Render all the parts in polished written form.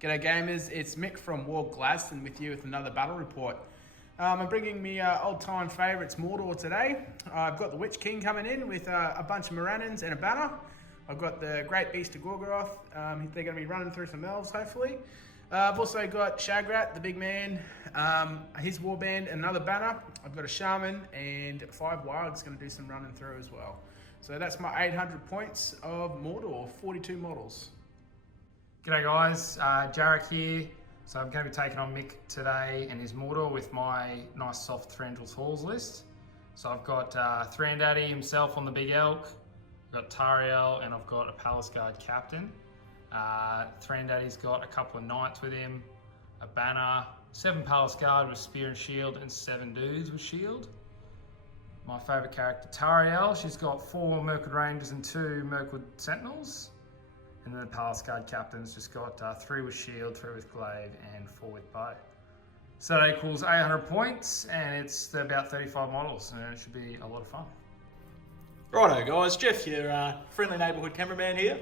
G'day gamers, it's Mick from W.A.R.G Gladstone with you with another battle report. I'm bringing me old-time favourites Mordor today. I've got the Witch King coming in with a bunch of Morannons and a banner. I've got the Great Beast of Gorgoroth. They're going to be running through some elves, hopefully. I've also got Shagrat, the big man, his warband, and another banner. I've got a Shaman, and 5 W.A.R.G's going to do some running through as well. So that's my 800 points of Mordor, 42 models. G'day guys, Jarek here. So I'm going to be taking on Mick today and his Mordor with my nice soft Thranduil Halls list. So I've got Thranduil himself on the big elk, I've got Thranduil, and I've got a Palace Guard captain. Thranduil's got a couple of knights with him, a banner, 7 Palace Guard with spear and shield, and 7 dudes with shield. My favourite character, Thranduil, she's got 4 Mirkwood Rangers and 2 Mirkwood Sentinels. And then the Palace Guard captain's just got 3 with shield, 3 with glaive, and 4 with bow. So that equals 800 points, and it's about 35 models, and it should be a lot of fun. Righto guys, Jeff, your friendly neighbourhood cameraman here.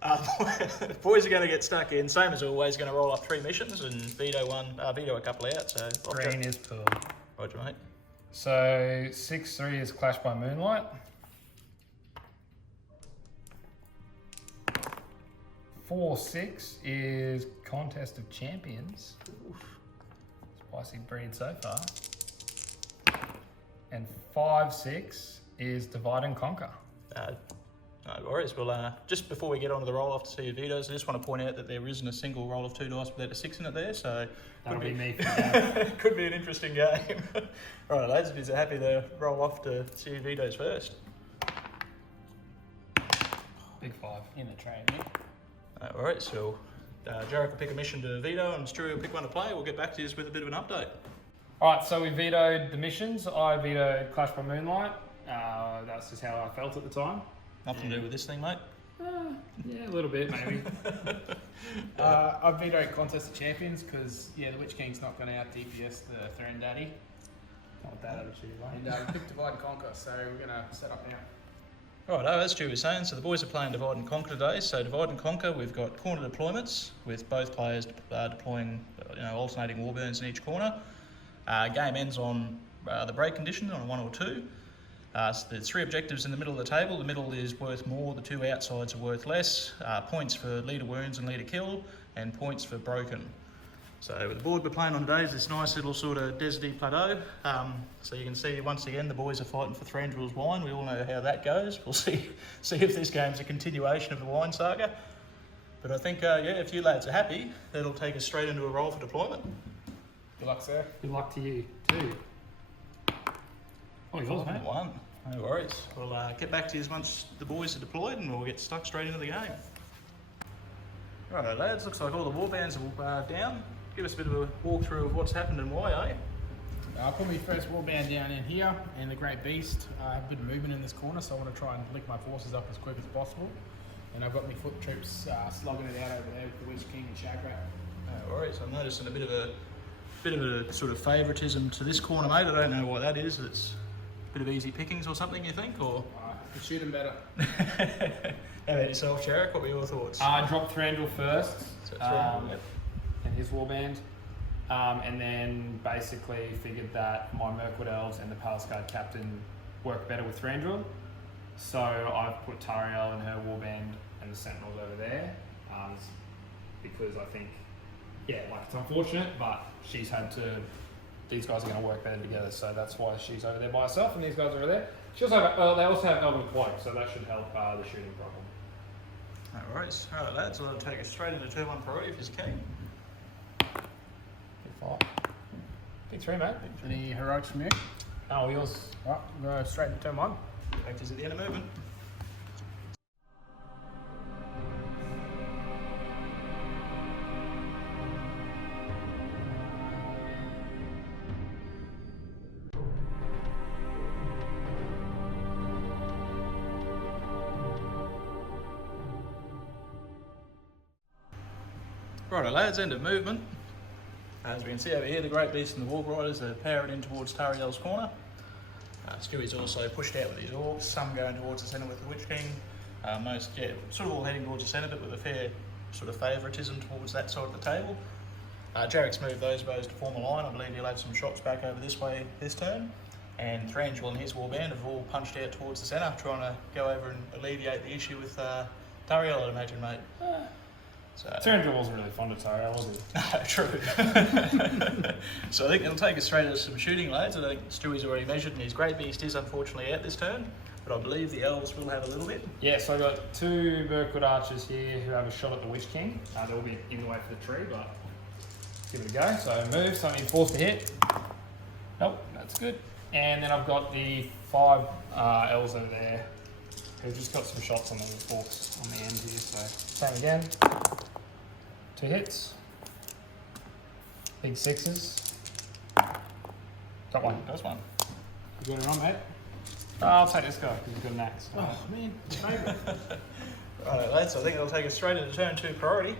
The boys are going to get stuck in, same as always, going to roll off 3 missions and veto a couple out. So Green is Pearl. Roger, mate. So 6-3 is Clash by Moonlight. 4-6 is Contest of Champions. Oof. Spicy breed so far. And 5-6 is Divide and Conquer. No worries. Well, just before we get on to the roll-off to see your vetoes, I just want to point out that there isn't a single roll of 2 dice without a 6 in it there, so... That'll be me for that. Could be an interesting game. Alright lads, if you're happy to roll off to see your vetoes first. Big 5. In the train, Mick. Alright, so Jarek will pick a mission to veto and Stewie will pick one to play. We'll get back to you with a bit of an update. Alright, so we vetoed the missions. I vetoed Clash by Moonlight. That's just how I felt at the time. Nothing to do with this thing, mate? Yeah, a little bit, maybe. I vetoed Contest of Champions because, the Witch King's not going to out DPS the Thranduil. Not with that attitude, mate. And we picked Divide and Conquer, so we're going to set up now. Right, as Stu was saying, so the boys are playing Divide and Conquer today. So Divide and Conquer, we've got corner deployments with both players deploying, alternating warburns in each corner. Game ends on the break condition on a 1 or 2. So there's 3 objectives in the middle of the table. The middle is worth more, the 2 outsides are worth less. Points for leader wounds and leader kill, and points for broken. So the board we're playing on today is this nice little sort of deserty plateau. So you can see once again the boys are fighting for Thranduil's wine. We all know how that goes. We'll see if this game's a continuation of the wine saga. But I think, if you lads are happy, that'll take us straight into a roll for deployment. Good luck, sir. Good luck to you, too. Oh, yours, mate. 1. No worries. We'll get back to you once the boys are deployed and we'll get stuck straight into the game. Righto lads, looks like all the warbands are down. Give us a bit of a walkthrough of what's happened and why, eh? I'll put my first warband down in here, and the Great Beast. I have a bit of movement in this corner, so I want to try and lick my forces up as quick as possible. And I've got my foot troops slogging it out over there with the Witch King and Shagrat. No worries. I'm noticing a bit of a sort of favouritism to this corner, mate. I don't know what that is. It's a bit of easy pickings or something, you think, or? I could shoot him better. How about yourself, Jarek? What were your thoughts? I dropped Thranduil first. So yep. And his warband, and then basically figured that my Mirkwood Elves and the Palace Guard captain work better with Thranduil. So I've put Thranduil and her warband and the Sentinels over there, because I think, it's unfortunate, but these guys are going to work better together, so that's why she's over there by herself and these guys are over there. She also they also have Elven Cloak, so that should help the shooting problem. No worries. Alright lads, we'll take us straight into turn 1 priority if you're keen. Big 5. Big 3, mate. Any heroics from you? Oh, yours. Right, we'll go straight into turn 1. Back to us at the end of movement. Righto lads, end of movement. As we can see over here, the Great Beast and the Warg Riders are powering in towards Thranduil's corner. Stewie's also pushed out with his orcs, some going towards the centre with the Witch King. Most, sort of all heading towards the centre, but with a fair sort of favouritism towards that side of the table. Jarek's moved those bows to form a line. I believe he'll have some shots back over this way this turn. And Thranduil and his warband have all punched out towards the centre, trying to go over and alleviate the issue with Thranduil, I'd imagine, mate. So, Thranduil wasn't really fond of Tariel, was he? No, true. So I think it'll take us straight to some shooting, lads. I think Stewie's already measured, and his Great Beast is unfortunately out this turn, but I believe the elves will have a little bit. Yeah, so I've got 2 Mirkwood archers here who have a shot at the Witch King. They'll be in the way for the tree, but give it a go. So move, something forced to hit. Nope, that's good. And then I've got the 5 elves over there who've just got some shots on them with forks on the end here. So same again. 2 hits. Big 6s. Got one. That's one. You got it on, mate? I'll take this guy because he's got an axe. Oh, man, it's favourite. Right, lads, I think it'll take us straight into turn 2 priority.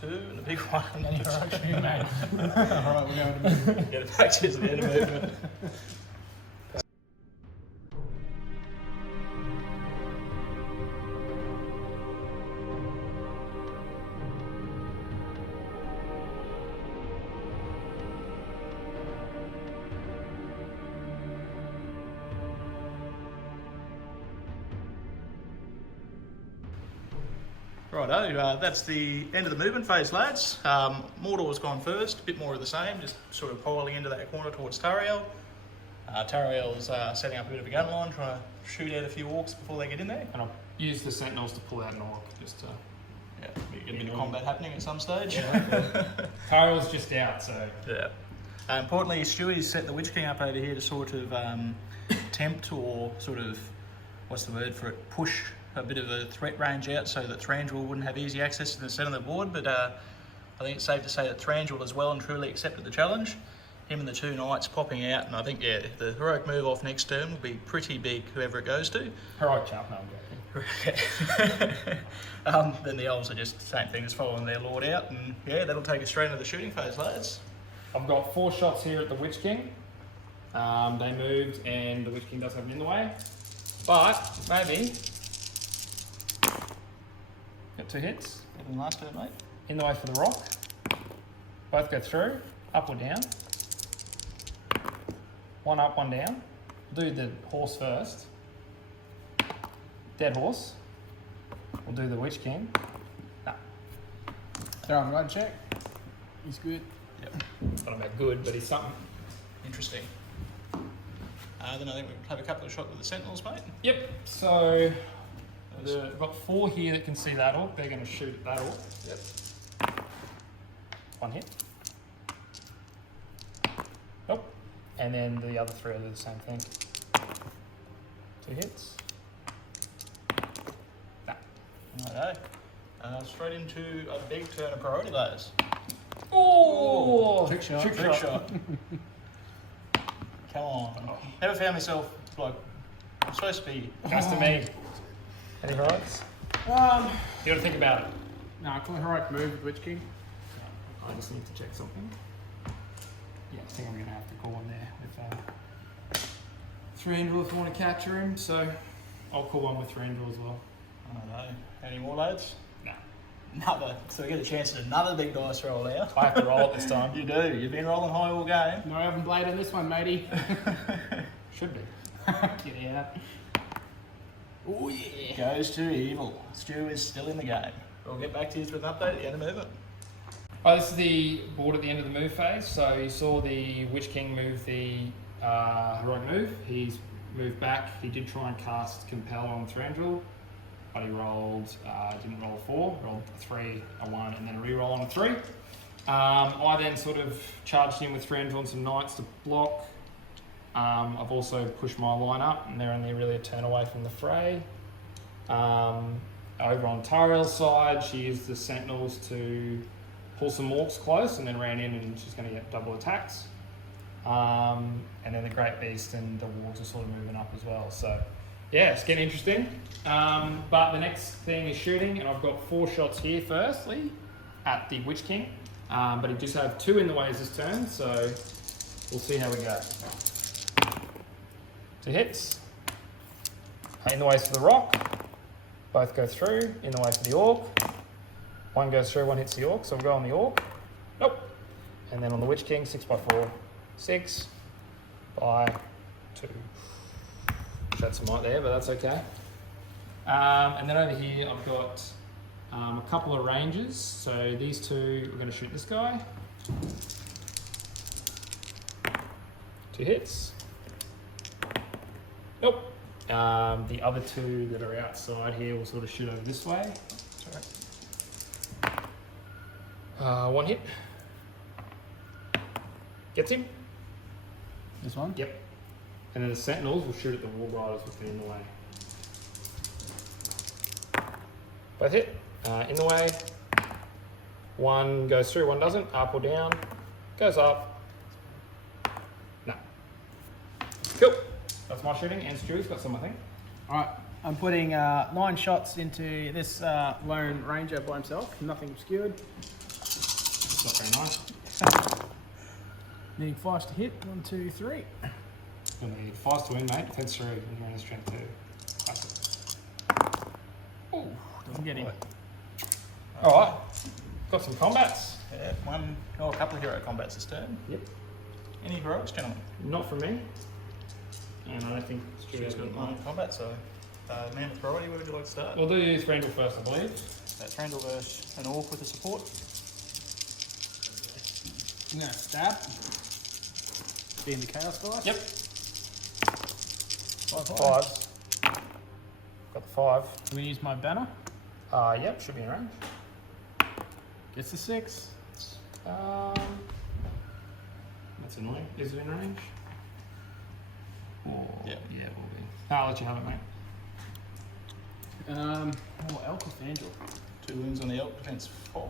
2 and a big one. Any direction you made. Alright, we're going to move. Get it back to the end of movement. Righto, that's the end of the movement phase, lads. Mordor's gone first, a bit more of the same, just sort of piling into that corner towards Thranduil. Thranduil's setting up a bit of a gun line, trying to shoot out a few orcs before they get in there. And I'll use the sentinels to pull out an orc just to... Yeah, get a bit of combat happening at some stage. Yeah. Tariel's just out, so... Yeah. Importantly, Stewie's set the Witch King up over here to sort of tempt or sort of, what's the word for it, push a bit of a threat range out so that Thranduil wouldn't have easy access to the centre of the board, but I think it's safe to say that Thranduil has well and truly accepted the challenge. Him and the 2 knights popping out, and I think, yeah, the heroic move off next turn will be pretty big, whoever it goes to. Heroic chapter, no, I'm joking. Then the elves are just the same thing as following their lord out, and yeah, that'll take us straight into the shooting phase, lads. I've got 4 shots here at the Witch King. They moved, and the Witch King does have them in the way. But, maybe... Got 2 hits. Better than last turn, mate. In the way for the rock. Both go through, up or down. 1 up, 1 down. Do the horse first. Dead horse. We'll do the Witch King. No. Throw him right check. He's good. Yep. Not about good, but he's something. Interesting. Then I think we'll have a couple of shots with the sentinels, mate. Yep, so I've got 4 here that can see that orc. They're going to shoot at that orc. Yep. 1 hit. Nope. And then the other 3 will do the same thing. 2 hits. Nah. Righto. Straight into a big turn of priority, lads. Oh! Trick shot. Trick shot. Come on. Never found myself, like, I'm supposed to be... Comes to me. Any heroics? You got to think about it. No, I call it heroic move with Witch King. I just need to check something. Yeah, I think I'm going to have to call one there with Thranduil if I want to capture him. So I'll call one with Thranduil as well. I don't know. Any more, lads? No. Another. So we get a chance at another big dice roll out. I have to roll it this time. You do. You've been rolling high all game. No oven blade on this one, matey. Should be. Get out. Oh yeah. Goes to evil. Stu is still in the game. We'll get back to you with an update at the end of movement. Right, this is the board at the end of the move phase. So you saw the Witch King move the heroic move. He's moved back. He did try and cast Compel on Thranduil, but he rolled, didn't roll a 4, rolled a 3, a 1, and then a reroll on a 3. I then sort of charged in with Thranduil and some knights to block. I've also pushed my line up, and they're only really a turn away from the fray. Over on Thranduil's side, she used the sentinels to pull some orcs close, and then ran in, and she's going to get double attacks. And then the Great Beast and the wargs are sort of moving up as well. So, yeah, it's getting interesting. But the next thing is shooting, and I've got 4 shots here. Firstly, at the Witch King, but he just have 2 in the ways this turn, so we'll see how we go. 2 hits. In the ways for the rock. Both go through, in the way for the orc. One goes through, one hits the orc, so we'll go on the orc. Nope. And then on the Witch King, 6x4, 6 by 2. Shed some light there, but that's okay. And then over here, I've got a couple of ranges. So these two, we're going to shoot this guy. 2 hits. Nope. The other two that are outside here will sort of shoot over this way. Sorry. 1 hit. Gets him. This one? Yep. And then the sentinels will shoot at the war riders which are in the way. Both hit. In the way. One goes through, one doesn't. Up or down. Goes up. No. Cool. That's my shooting, and Stewie's got some, I think. Alright, I'm putting 9 shots into this lone ranger by himself. Nothing obscured. It's not very nice. Needing 5s to hit. 1, 2, 3. You'll need 5s to win, mate. Defense 3, and you're in strength 2. Classic. Oh, doesn't get him. Alright. Got some combats. Yeah, a couple of hero combats this turn. Yep. Any heroics, gentlemen? Not from me. And I don't think Stu's got one combat, so man with priority, where would you like to start? We'll do Thranduil first, I believe. Thranduil versus an orc with a support. I'm going to stab. Being the chaos dice. Yep. 5. Got the 5. I'm going to use my banner. Yep, should be in range. Gets the 6. That's annoying. Is it in range? Oh, yeah, it will be. I'll let you have it, mate. Elk or Thranduil? 2 wounds on the elk, defense 5.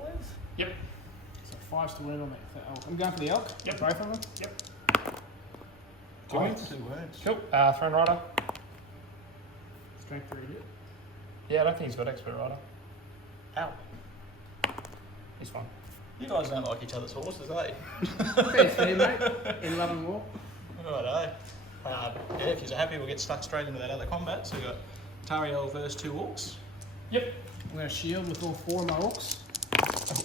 Yep. So 5s to win on the elk. I'm going for the elk. Yep. Both of them. Yep. 2 wounds. 2 wounds. Cool. Throne Rider. Strength 3 hit. Yeah, I don't think he's got expert rider. Ow. He's fine. You guys don't like each other's horses, eh? Fair, mate. In love and war. Righto. Yeah, if you're happy, we'll get stuck straight into that other combat. So we've got Thranduil versus 2 orcs. Yep. I'm going to shield with all 4 of my orcs.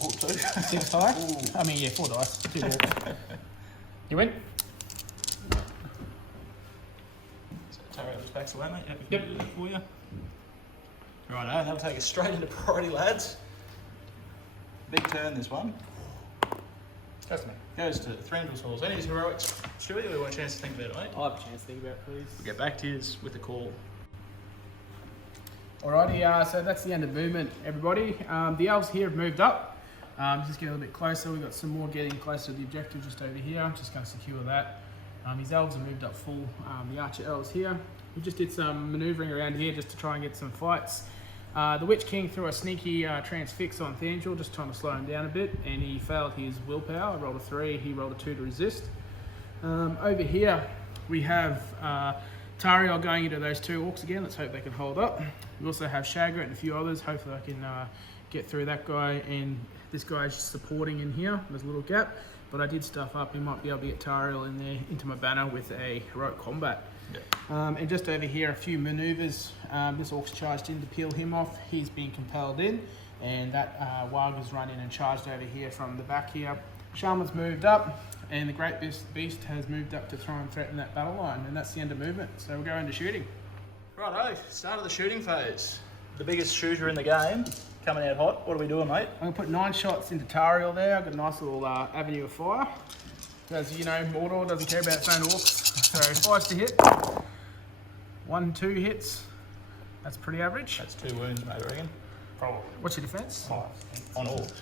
Orc 2. 6 die. I mean, yeah, 4 dice. 2 orcs. You win? So Thranduil's back away, mate. Happy Yep. to do that for you. Righto, that'll take us straight into priority, lads. Big turn, this one. Goes to me. Goes to Thranduil's horse. Any heroics? Stewie, we want a chance to think about it, mate. I'll have a chance to think about it, please. We'll get back to you with the call. Alrighty, so that's the end of movement, everybody. The elves here have moved up. Just get a little bit closer. We've got some more getting closer to the objective just over here. I'm just going to secure that. These elves have moved up full. The archer elves here. We just did some manoeuvring around here just to try and get some fights. The Witch King threw a sneaky transfix on Thranduil, just trying to slow him down a bit, and he failed his willpower. I rolled a 3, he rolled a 2 to resist. Over here, we have Thranduil going into those 2 orcs again. Let's hope they can hold up. We also have Shagrat and a few others. Hopefully I can get through that guy, and this guy's supporting in here. There's a little gap, but I did stuff up. He might be able to get Thranduil in there into my banner with a heroic combat. Yeah. And just over here, a few manoeuvres. This orc's charged in to peel him off. He's been compelled in, and that W.A.R.G has run in and charged over here from the back here. Shaman's moved up, and the Great Beast has moved up to try and threaten that battle line, and that's the end of movement. So we'll go into shooting. Righto, start of the shooting phase. The biggest shooter in the game, coming out hot. What are we doing, mate? I'm going to put 9 shots into Thranduil there. I've got a nice little avenue of fire. As you know, Mordor doesn't care about its own orcs. So 5s to hit. 1, 2 hits. That's pretty average. That's 2 wounds, mate, I reckon. Probably. What's your defense? 5. On orcs.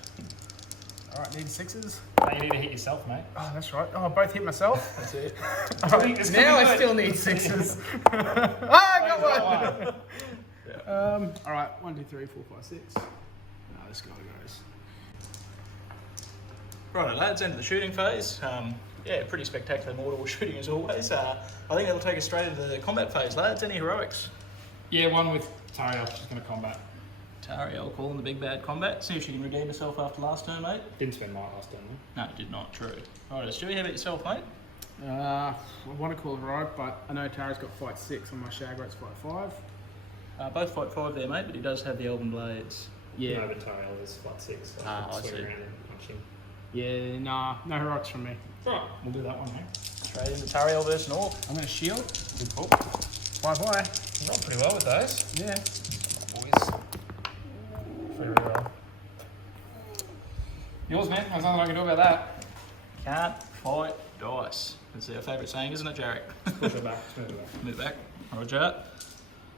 Alright, need 6s. No, you need to hit yourself, mate. Oh, that's right. Oh, I both hit myself. That's it. Alright, now I still need 6s. I got one! Alright, 1, 2, 3, 4, 5, 6. No, this guy goes. Righto, lads, end of the shooting phase. Yeah, pretty spectacular Mordor shooting as always. I think that'll take us straight into the combat phase, lads. Any heroics? Yeah, one with Thranduil, she's going to combat. Thranduil calling the big bad combat. See if she can redeem herself after last turn, mate. Didn't spend my last turn, though. No, did not. True. Righto, Stewie, how about yourself, mate? I want to call it right, but I know Tara's got fight 6 and my Shagrat's fight 5. Both fight 5 there, mate, but he does have the Elven Blades. Yeah. No, but Thranduil is fight 6. So I swing see. around and punch him. Yeah, nah, no heroics from me. Right, we'll do that one, mate. Straight into Thranduil versus Orc. I'm gonna shield. Good call. Bye. You rolled pretty well with those. Yeah. Boys. Free reroll. Yours, man. There's nothing I can do about that. Can't fight dice. That's our favourite saying, isn't it, Jarek? Push it back. Move it back. Move back. Roger.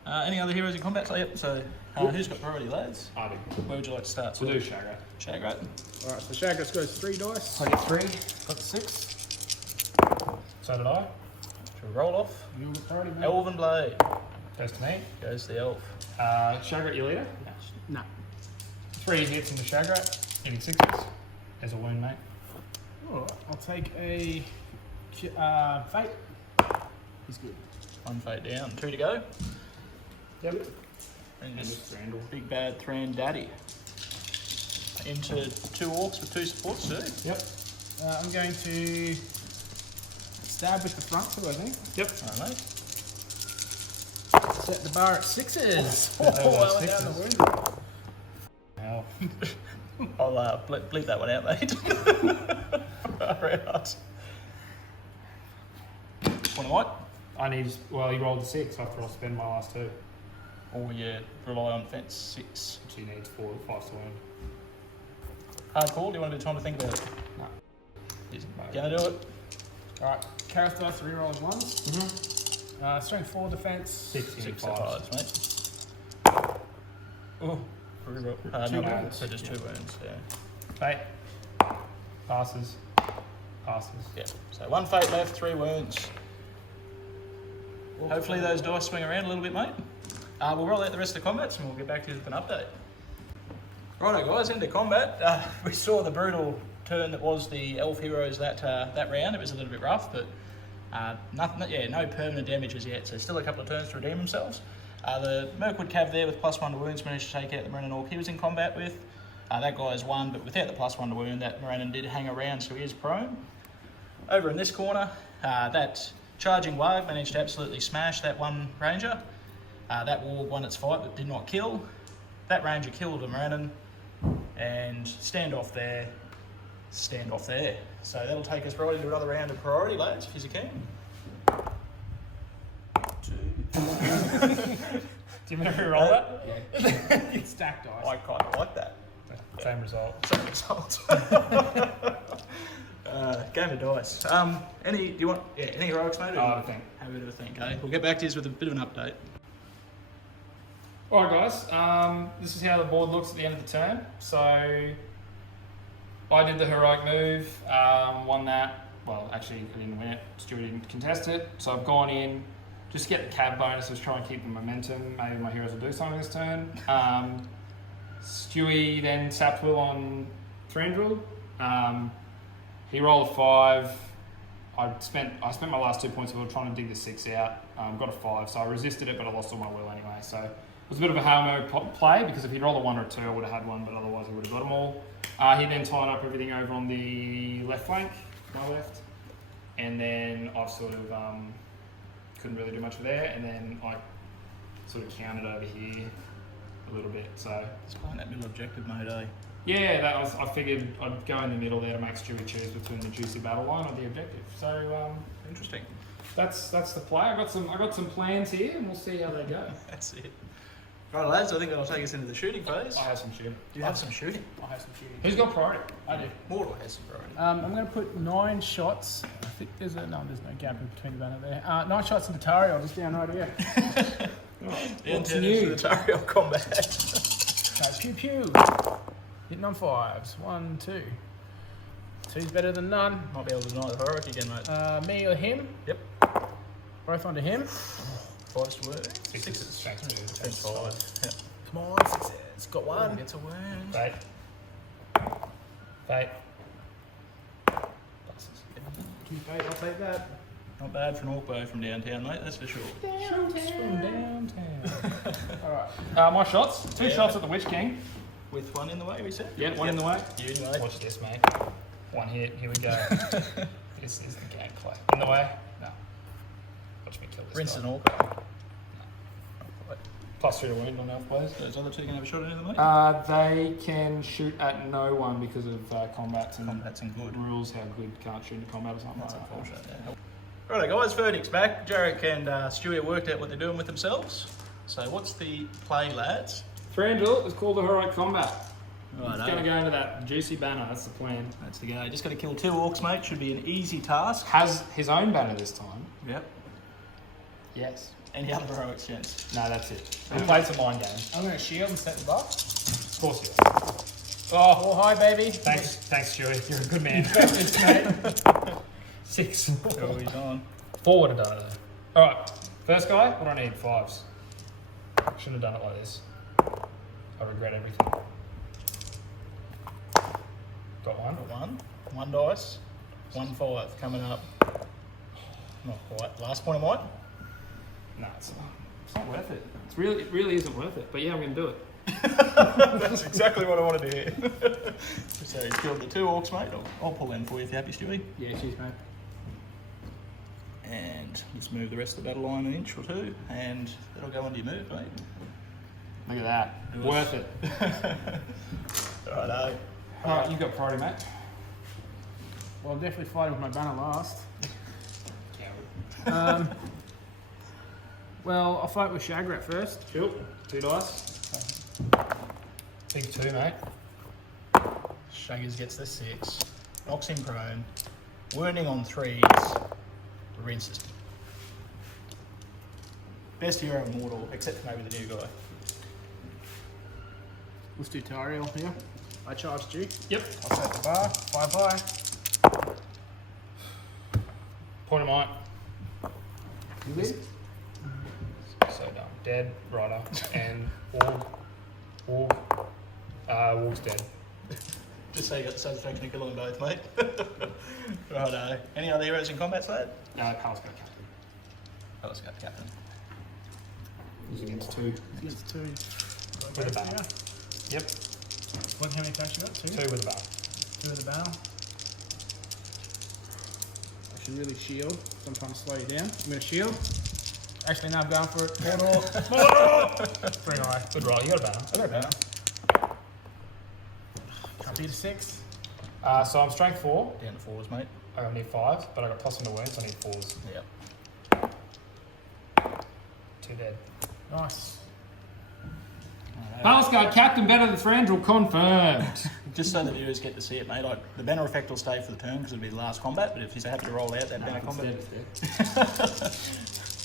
Any other heroes in combat? So, yep. So, who's got priority, lads? I do. Where would you like to start? We'll do Shagrat. Shagrat. Alright, so Shagrat's goes 3 dice. I get 3. Got the 6. So did I. Should we roll off? You got priority, mate. Elven Blade. Goes to me. Goes the elf. Shagrat, your leader. Nah. 3 hits into Shagrat. Hitting 6s. There's a wound, mate. Alright, I'll take a fate. He's good. 1 fate down. 2 to go. Yep. And And just it's Thranduil. big bad Thranduil. Into 2 orcs with 2 supports too. Yep. I'm going to stab with the front two, I think. Yep. Alright, mate. Set the bar at 6s. Oh, I went down the wound. Hell. I'll bleep that one out, mate. Far out. Want to what? I need. Well, he rolled a 6 after I spend my last 2. Or yeah, rely on defense 6. Which he needs 4 5 to wound. Hard call. Do you want a bit of time to think about it? No. He's gonna do it. Alright, Kareth dice, reroll 1s. Strength 4, defense. 6 6 5. fives, mate. Oh, reroll. 2 no, wounds. so just 2 wounds. Yeah. Fate. Passes. Passes. Yeah. So 1 fate left, 3 wounds. Hopefully those dice swing around a little bit, mate. We'll roll out the rest of the combats and we'll get back to you with an update. Righto, guys, into combat. We saw the brutal turn that was the elf heroes that round. It was a little bit rough, but no permanent damages yet. So still a couple of turns to redeem themselves. The Mirkwood Cav there with +1 to wounds managed to take out the Morannon Orc he was in combat with. That guy's won, but without the +1 to wound, that Morannon did hang around, so he is prone. Over in this corner, that charging W.A.R.G managed to absolutely smash that one ranger. That W.A.R.G won its fight but did not kill. That ranger killed a Morannon, and standoff there. So that'll take us right into another round of priority, lads, if you can. 2. Do you remember roll that? It's stacked dice. I kind of like that. Same result. Same result. Game of dice. Do you want any heroics, mate? I think. Have a bit of a think, eh? We'll get back to you with a bit of an update. Alright guys, this is how the board looks at the end of the turn. So I did the heroic move, won that. Well, actually I didn't win it, Stewie didn't contest it. So I've gone in, just to get the cab bonuses, try and keep the momentum. Maybe my heroes will do something this turn. Stewie then sapped Will on Thranduil. He rolled a 5. I spent my last 2 points of will trying to dig the 6 out. Got a 5, so I resisted it, but I lost all my will anyway. So it was a bit of a Hail Mary play, because if he'd rolled a 1 or a 2, I would have had one, but otherwise I would have got them all. He then tied up everything over on the left flank, my left, and then I've sort of couldn't really do much for there, and then I sort of counted over here a little bit. So It's playing that middle objective mode, eh? yeah, I figured I'd go in the middle there to make Stewie choose between the juicy battle line or the objective. So Interesting. that's the play. I got some plans here, and we'll see how they go. That's it. Right, lads, I think that'll take us into the shooting phase. I have some shooting. Do you have some shooting? I have some shooting. Who's got priority? I do. Mordor has some priority. I'm going to put 9 shots. I think there's no gap in between the banner there. 9 shots in Thranduil, just down right here. What's new? The Thranduil combat. So pew pew. Hitting on 5s. 1, 2. 2's better than none. Might be able to deny the heroic again, mate. Me or him? Yep. Both onto him. 5's to wound. 6s. Defense 5. Yep. Come on, 6s. Got 1. Gets a wound. Fate. I'll take that. Not bad for an orc bow from downtown, mate, that's for sure. Downtown. Alright. My shots. 2 Yeah. shots at the Witch King. With 1 in the way, we said? Yeah, 1 in the way. You, mate. Watch this, mate. 1 hit. Here we go. This is the gameplay. In the way? No. Watch me kill this Rinse guy. an orc. +3 to wound on elf players. Those other two can have a shot at anything, mate? They can shoot at no one because of combats and good. rules how good can't shoot in combat or something That's like that. unfortunate. Yeah. Righto guys, verdict's back. Jarek and Stewie have worked out what they're doing with themselves. So what's the play, lads? Thranduil is called the heroic combat. Right, It's going to go into that juicy banner, that's the plan. That's the go. Just got to kill 2 orcs, mate. Should be an easy task. Has his own banner this time. Yep. Yes. Any other heroics, gents? No, that's it. We played some mind games. I'm going to shield and set the buff. Of course you are. Oh, hi, baby. Thanks, Stewie. You're a good man. It's mate. 6. Oh, he's on. 4 would have done it though. Alright, first guy, what do I need? 5s. Shouldn't have done it like this. I regret everything. Got one. Got one. 1 dice. 1 5 coming up. Not quite. Last point of mine. No, it's not worth it. It really isn't worth it. But yeah, I'm going to do it. That's exactly what I wanted to hear. So he's killed the 2 orcs, mate. I'll pull in for you if you're happy, Stewie. Yeah, cheers, mate. And let's move the rest of the battle line an inch or 2, and that'll go into your move, mate. Look at that. Worth it. Righto. Alright, you've got priority, mate. Well, I'm definitely fighting with my banner last. Well, I'll fight with Shagrat first. Cool. 2 dice. Big 2, mate. Shaggers gets the 6. Knocks him prone. Wounding on 3s. Rinses. Best hero in Mordor, except for maybe the new guy. Let's do Thranduil here. I charged you. Yep. I'll set the bar. Bye-bye. Point of mine. You win? So done. Dead, rider, and Warg's dead. Just so you got the satisfaction of killing them both, mate. Righto. Any other heroes in combat, lad? Carl's got captain. Oh, let's go, Captain. He's against 2. Against 2. With a banner. Yep. What, how many attacks you got? 2? 2 with a banner. 2 with the banner. I should really shield. Sometimes slow you down. I'm going to shield. Actually, now I'm going for it. Mordor. Very high. Good roll. You got a banner. I got a banner. Can't beat a 6. So I'm strength 4. Down to 4s, mate. I need 5, but I got plus into wounds, so I need 4s. Yep. 2 dead. Nice. Carl's got captain better than Thranduil, confirmed. Just so the viewers get to see it, mate. Like the banner effect will stay for the turn because it'll be the last combat. But if you're happy to roll out that banner combat,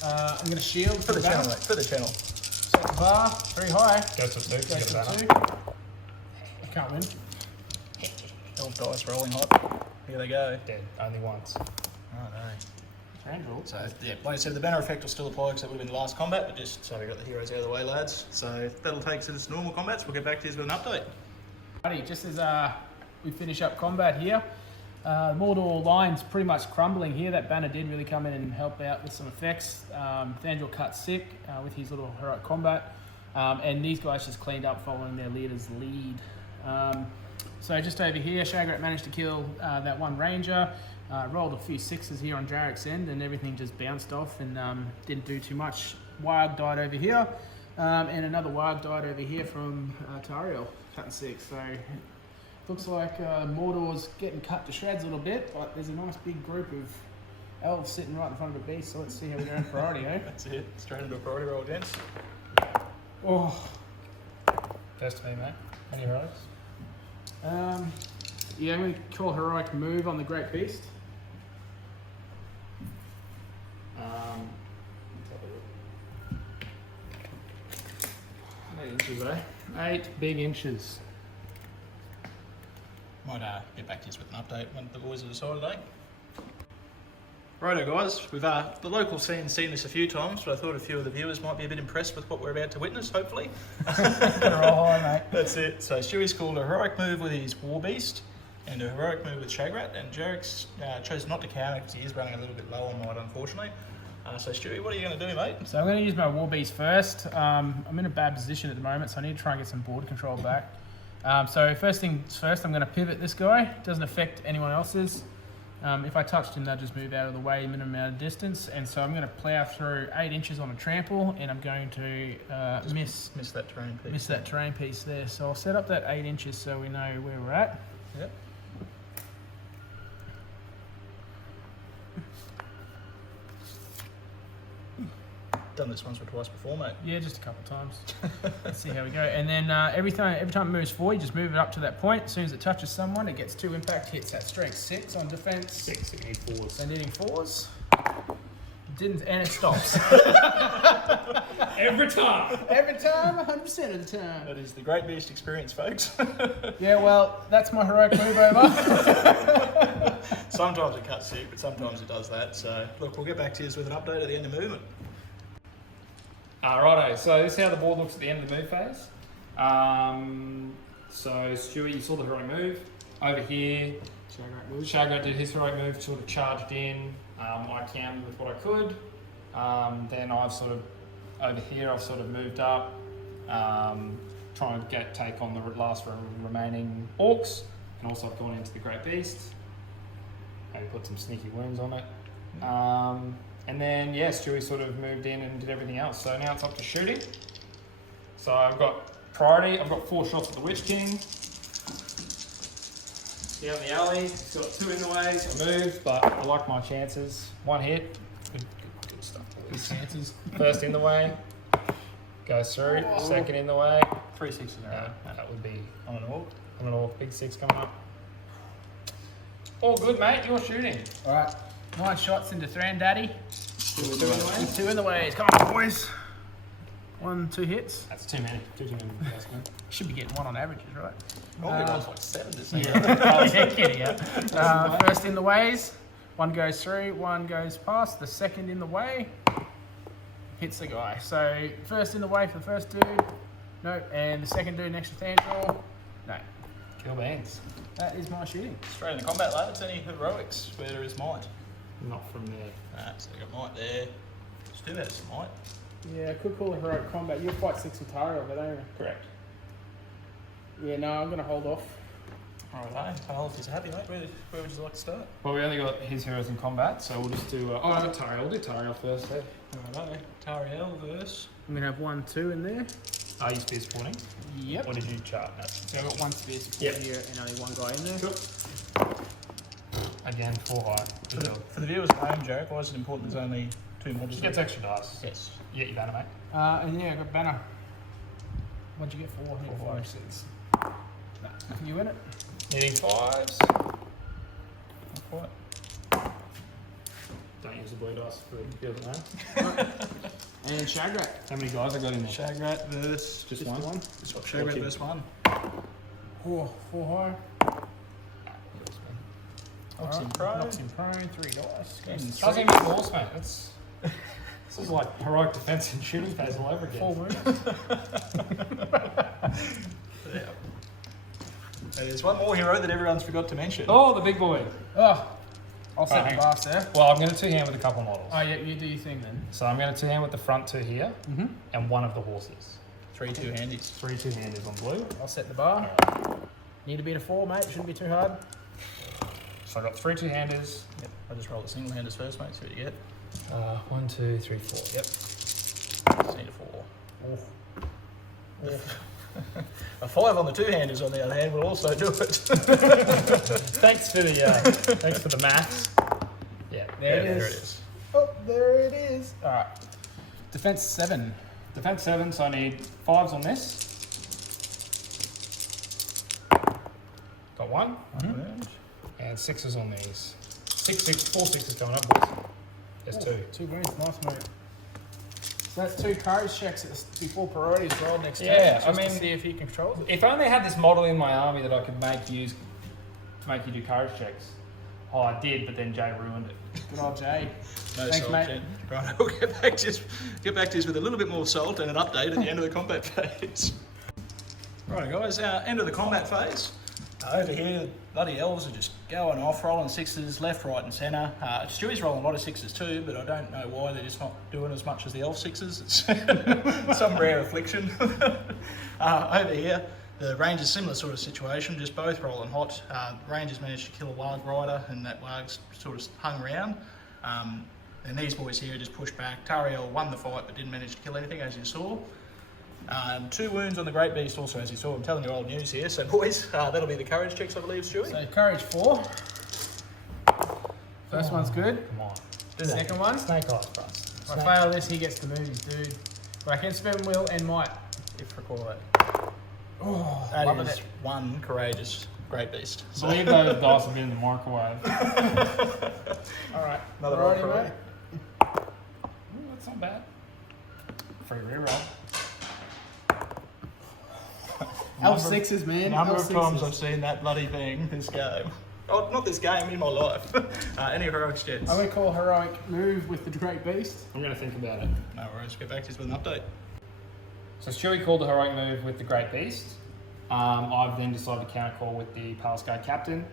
I'm going to shield for the channel, banner. mate. For the channel. Set the bar. Very high. Goes to 2, Goes you to got a banner. 2. I can't win. Elf dice rolling hot. Here they go. Dead. Only once. Thranduil. So yeah, like I said, the banner effect will still apply because it would have been the last combat. But just so we got the heroes out of the way, lads. So that'll take us into normal combats. We'll get back to you with an update. Righty, just as we finish up combat here, Mordor line's pretty much crumbling here. That banner did really come in and help out with some effects. Thranduil cut sick with his little heroic combat, and these guys just cleaned up following their leader's lead. So just over here, Shagrat managed to kill that one ranger, rolled a few 6s here on Jarek's end, and everything just bounced off and didn't do too much. W.A.R.G died over here, and another W.A.R.G died over here from Thranduil, cutting 6. So looks like Mordor's getting cut to shreds a little bit, but there's a nice big group of elves sitting right in front of the beast, so let's see how we go in priority, eh? That's it. Straight into a priority roll, gents. Oh. First to me, mate. Any heroics? Yeah, I'm going to call heroic move on the great beast. 8 inches, eh? 8 big inches. Might get back to you with an update when the boys have decided, eh? Righto guys, we've the local scene's seen this a few times, but I thought a few of the viewers might be a bit impressed with what we're about to witness, hopefully. Mate. That's it. So Stewie's called a heroic move with his war beast and a heroic move with Shagrat, and Jarek's chose not to counter because he is running a little bit low on might, unfortunately. So Stewie, what are you going to do, mate? So I'm going to use my war beast first. I'm in a bad position at the moment, so I need to try and get some border control back. So first things first, I'm going to pivot this guy. Doesn't affect anyone else's. If I touched him, they'll just move out of the way, minimum amount of distance. And so I'm going to plough through 8 inches on a trample, and I'm going to miss that terrain piece. Miss that terrain piece there. So I'll set up that 8 inches so we know where we're at. Yep. Done this once or twice before, mate. Yeah, just a couple of times. Let's see how we go. And then every time it moves forward, you just move it up to that point. As soon as it touches someone, it gets 2 impact hits. That's strength 6 on defense. 6, it needs 4s. So needing 4s. Didn't, and it stops. Every time. Every time, 100% of the time. That is the Great Beast experience, folks. Yeah, well, that's my heroic move over. Sometimes it cuts sick, but sometimes it does that. So, look, we'll get back to you with an update at the end of movement. Righto, so this is how the board looks at the end of the move phase. So Stewie, you saw the heroic move. Over here, Shagrat did his heroic move, sort of charged in. I countered with what I could. Then I've sort of, over here, I've sort of moved up, trying to take on the last remaining orcs. And also I've gone into the Great Beast. Maybe put some sneaky wounds on it. And then, yeah, Stewie sort of moved in and did everything else. So now it's up to shooting. So I've got priority. I've got 4 shots at the Witch King. Down the alley. He's got 2 in the way, so I moved, but I like my chances. 1 hit. Good stuff. Good chances. First in the way. Goes through. Whoa. Second in the way. 3 6s in a row. That would be On an orc. on an orc. Big 6 coming up. All good, mate. You're shooting. All right, 9 shots into Thranduil. 2 in the way. 2 in the ways. Come on, boys. 1, 2 hits. That's too many. Too many. Should be getting 1 on averages, right? Normally rolls like 7 this year. Yeah, kidding, yeah. First in the ways. 1 goes through, 1 goes past. The second in the way hits the guy. So first in the way for the first dude. No. And the second dude next to Thranduil. No. Kill bands. That is my shooting. Straight into combat, lads. Any heroics where there is might? Not from there. So you got might there. Stu has some might. Yeah, I could call it heroic combat. You'll fight 6 with Tara over there. Correct. Yeah, no, I'm going to hold off. Alright, well, if he's happy, mate, where would you like to start? Well, we only got his heroes in combat, so we'll just do. Oh, no, Tariel. We'll do Tariel first. Eh? Alright, Tariel verse. I'm going to have 1, 2 in there. Are you spear supporting? Yep. Or did you chart that? So I've got 1 spear support Yep. here and only 1 guy in there. Cool. Again, 4 high. Good job. For the viewers at home, Jarek, why is it important there's only 2 models? Just gets extra dice. Yes. You get your banner, mate. And yeah, I got banner. What'd you get? 4? I think 4, 5, 6. Nah, you in it? Needing 5s. Not quite. Don't use the blue dice for the other man. And Shagrat. How many guys I got in there? Shagrat verse. Just one? Shagrat verse 1. 4 high. Knocks him Alright, prone. Knocks him prone. 3 dice. Goes to Doesn't 3. even force, mate. That's. This is like heroic defense and shooting phase all over again. 4 wounds. Yeah. There's one more hero that everyone's forgot to mention. Oh, the big boy. Oh, I'll set Alright, the glass there. Well, I'm going to 2-hand with a couple models. Oh, yeah, you do your thing then. So I'm going to 2-hand with the front 2 here Mm-hmm. and 1 of the horses. 3 2-handies. 3 2-handers on blue. I'll set the bar. Need a bit of 4, mate. Shouldn't be too hard. So I've got 3 2-handers. Yep. I just roll the single handers first, mate. See what you get. 1, 2, 3, 4. Yep. Just need a 4. A 5 on the 2-handers, on the other hand, will also do it. Thanks for the maths. Yeah, There it There is. it is. Oh, there it is. Alright. Defense 7. Defense 7, so I need 5s on this. Got 1. And 6s on these. 4 6s coming up, boys. There's 2. 2 wounds. Nice move. So that's 2 courage checks before priorities rolled next turn. Yeah, just I mean- to see if he controls it. If I only had this model in my army that I could make you do courage checks. Oh, I did, but then Jay ruined it. Good old Jay. No Thanks, salt, mate. Jen. Right, we'll get back to you with a little bit more salt and an update at the end of the combat phase. Right, guys, end of the combat phase. Over here, bloody elves are just going off, rolling 6s left, right, and centre. Stewie's rolling a lot of 6s too, but I don't know why they're just not doing as much as the elf 6s. It's some rare affliction. Over here, The Rangers, similar sort of situation, just both rolling hot. Rangers managed to kill a W.A.R.G rider, and that W.A.R.G's sort of hung around. And these boys here just pushed back. Thranduil won the fight, but didn't manage to kill anything, as you saw. 2 wounds on the Great Beast also, as you saw. I'm telling you old news here. So boys, that'll be the courage checks, I believe, Stewie. So courage 4. First one's good. Come on. Second one. Snake eyes, bros. If I fail this, he gets to move his dude. But I can spin will and might. If required. Oh, That loving is it. one courageous Great Beast. I believe those dice have been in the microwave. Alright. Another Alrighty, roll for mate. Ooh, that's not bad. Free reroll. L6s, man. Number of L6s. times I've seen that bloody thing this game. Oh, not this game, in my life. Any heroics jets? I'm going to call heroic move with the Great Beast. I'm going to think about it. No worries, get back to you with an update. So Stewie called the heroic move with the Great Beast. I've then decided to counter call with the Untitled Captain.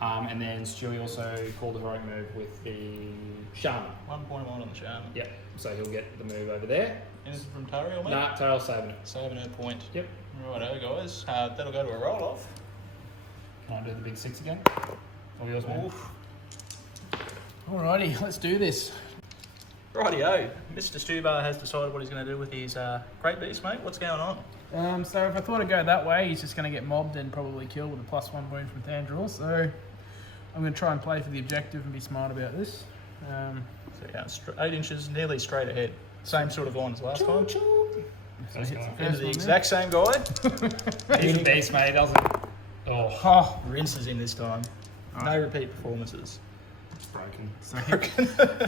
And then Stewie also called the heroic move with the Shaman. 1 point on the Shaman. Yep, so he'll get the move over there. Anything from Thranduil, mate? Nah, Tail saving it. Saving her point. Yep. Righto, guys. That'll go to a roll off. Can I do the big 6 again? All yours, man. Oof. Alrighty, let's do this. Rightio, Mr. Stubar has decided what he's going to do with his Great Beast, mate. What's going on? So if I thought I'd go that way, he's just going to get mobbed and probably killed with a +1 wound from Thranduil. So I'm going to try and play for the objective and be smart about this. So yeah, 8 inches, nearly straight ahead. Same sort of line as last time. So it's going. Into the exact same guy. He's a beast, mate, doesn't it? Oh, Oh, Rinses in this time. Alright. No repeat performances. it's broken.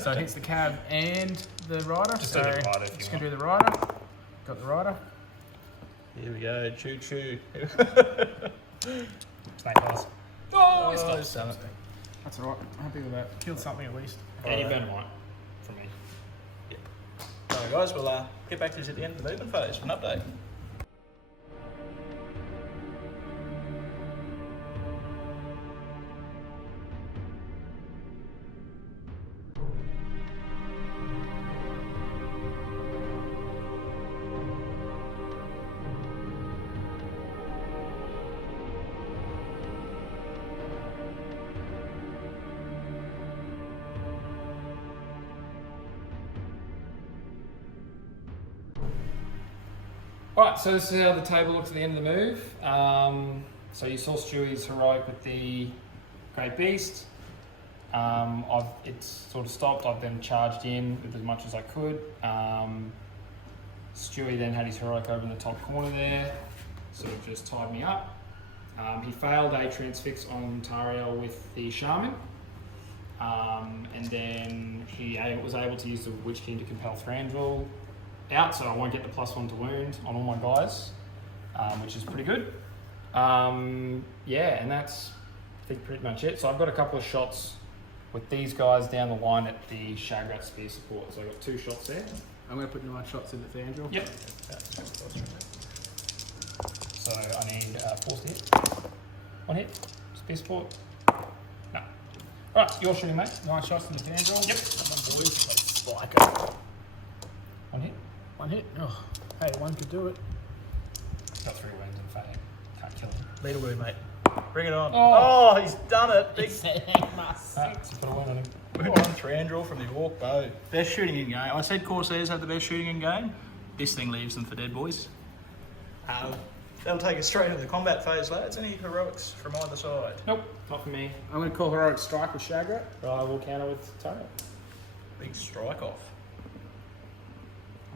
so it hits the cab and the rider. Just so do the rider if you just want. going to do the rider. Got the rider. Here we go, choo choo. Snake eyes. Oh, it's It's done it. That's alright. I'm happy with that. Killed something at least. Yeah, you burn white from me. Alright guys, we'll get back to you at the end of the movement phase for an update. Alright, so this is how the table looks at the end of the move. So you saw Stewie's heroic with the Great Beast. It's sort of stopped. I've then charged in with as much as I could. Stewie then had his heroic over in the top corner there, sort of just tied me up. He failed a transfix on Thranduil with the Shaman. And then he was able to use the Witch King to compel Thranduil out, so I won't get the +1 to wound on all my guys, which is pretty good. Yeah, and that's I think pretty much it. So I've got a couple of shots with these guys down the line at the Shagrat spear support. So I've got 2 shots there. I'm going to put my shots in the Thranduil. Yep. So I need 4 to hit. 1 hit. Spear support. No. Alright, you're shooting, mate. 9 shots in the Thranduil. Yep. Come on, boys. Let's spike it. 1 hit. 1 hit. Oh, hey, 1 could do it. Got 3 wounds and failed. Can't kill him. Lead a word, mate. Bring it on. Oh. Oh, he's done it. Big So put a wound on him. We're on Thranduil from the Orc bow. Best shooting in game. I said Corsairs have the best shooting in game. This thing leaves them for dead, boys. That'll take us straight into the combat phase, lads. Any heroics from either side? Nope, not for me. I'm going to call heroic strike with Shagrat. I will counter with Taro. Big strike off.